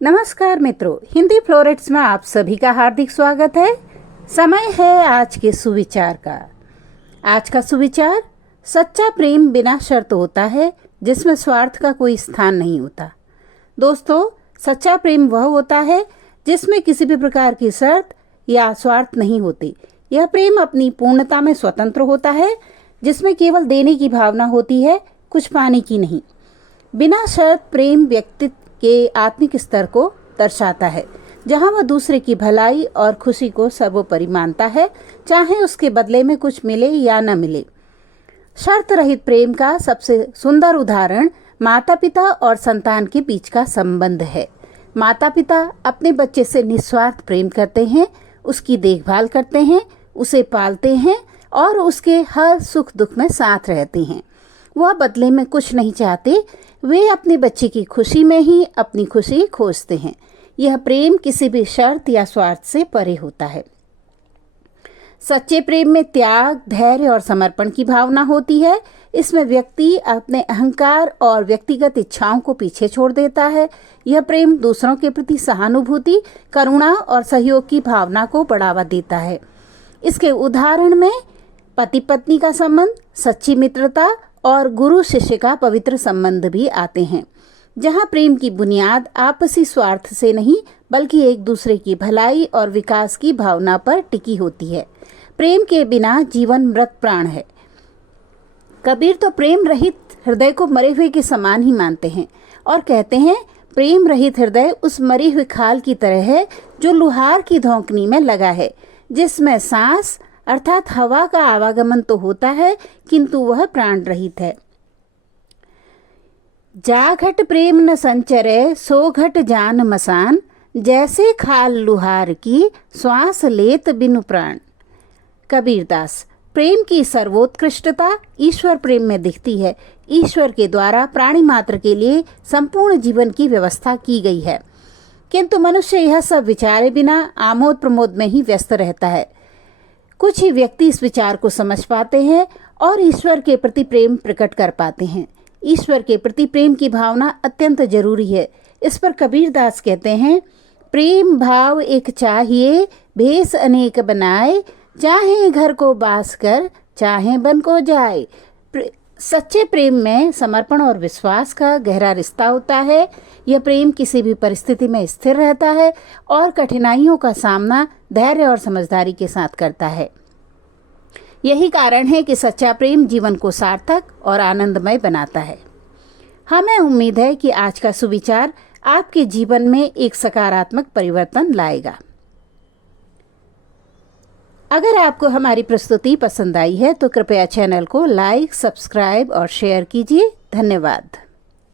नमस्कार मित्रों, हिंदी फ्लोरेट्स में आप सभी का हार्दिक स्वागत है। समय है आज के सुविचार का। आज का सुविचार, सच्चा प्रेम बिना शर्त होता है जिसमें स्वार्थ का कोई स्थान नहीं होता। दोस्तों, सच्चा प्रेम वह होता है जिसमें किसी भी प्रकार की शर्त या स्वार्थ नहीं होती। यह प्रेम अपनी पूर्णता में स्वतंत्र होता है, जिसमें केवल देने की भावना होती है, कुछ पाने की नहीं। बिना शर्त प्रेम व्यक्तित्व के आत्मिक स्तर को दर्शाता है, जहां वह दूसरे की भलाई और खुशी को सर्वोपरि मानता है, चाहे उसके बदले में कुछ मिले या न मिले। शर्त रहित प्रेम का सबसे सुंदर उदाहरण माता पिता और संतान के बीच का संबंध है। माता पिता अपने बच्चे से निस्वार्थ प्रेम करते हैं, उसकी देखभाल करते हैं, उसे पालते हैं और उसके हर सुख दुख में साथ रहते हैं। वह बदले में कुछ नहीं चाहते, वे अपने बच्चे की खुशी में ही अपनी खुशी खोजते हैं। यह प्रेम किसी भी शर्त या स्वार्थ से परे होता है। सच्चे प्रेम में त्याग, धैर्य और समर्पण की भावना होती है। इसमें व्यक्ति अपने अहंकार और व्यक्तिगत इच्छाओं को पीछे छोड़ देता है। यह प्रेम दूसरों के प्रति सहानुभूति, करुणा और सहयोग की भावना को बढ़ावा देता है। इसके उदाहरण में पति पत्नी का संबंध, सच्ची मित्रता और गुरु शिष्य का पवित्र संबंध भी आते हैं, जहां प्रेम की बुनियाद आपसी स्वार्थ से नहीं बल्कि एक दूसरे की भलाई और विकास की भावना पर टिकी होती है। प्रेम के बिना जीवन मृत प्राण है। कबीर तो प्रेम रहित हृदय को मरे हुए के समान ही मानते हैं और कहते हैं, प्रेम रहित हृदय उस मरी हुई खाल की तरह है जो लुहार की धौंकनी में लगा है, जिसमें सांस अर्थात हवा का आवागमन तो होता है किंतु वह प्राण रहित है। जा घट प्रेम न संचरे सो घट जान मसान, जैसे खाल लुहार की श्वास लेत बिनु प्राण। कबीरदास। प्रेम की सर्वोत्कृष्टता ईश्वर प्रेम में दिखती है। ईश्वर के द्वारा प्राणी मात्र के लिए संपूर्ण जीवन की व्यवस्था की गई है, किंतु मनुष्य यह सब विचारे बिना आमोद प्रमोद में ही व्यस्त रहता है। कुछ ही व्यक्ति इस विचार को समझ पाते हैं और ईश्वर के प्रति प्रेम प्रकट कर पाते हैं। ईश्वर के प्रति प्रेम की भावना अत्यंत जरूरी है। इस पर कबीरदास कहते हैं, प्रेम भाव एक चाहिए भेष अनेक बनाए, चाहे घर को बास कर चाहे बन को जाए। सच्चे प्रेम में समर्पण और विश्वास का गहरा रिश्ता होता है। यह प्रेम किसी भी परिस्थिति में स्थिर रहता है और कठिनाइयों का सामना धैर्य और समझदारी के साथ करता है। यही कारण है कि सच्चा प्रेम जीवन को सार्थक और आनंदमय बनाता है। हमें उम्मीद है कि आज का सुविचार आपके जीवन में एक सकारात्मक परिवर्तन लाएगा। अगर आपको हमारी प्रस्तुति पसंद आई है तो कृपया चैनल को लाइक, सब्सक्राइब और शेयर कीजिए। धन्यवाद।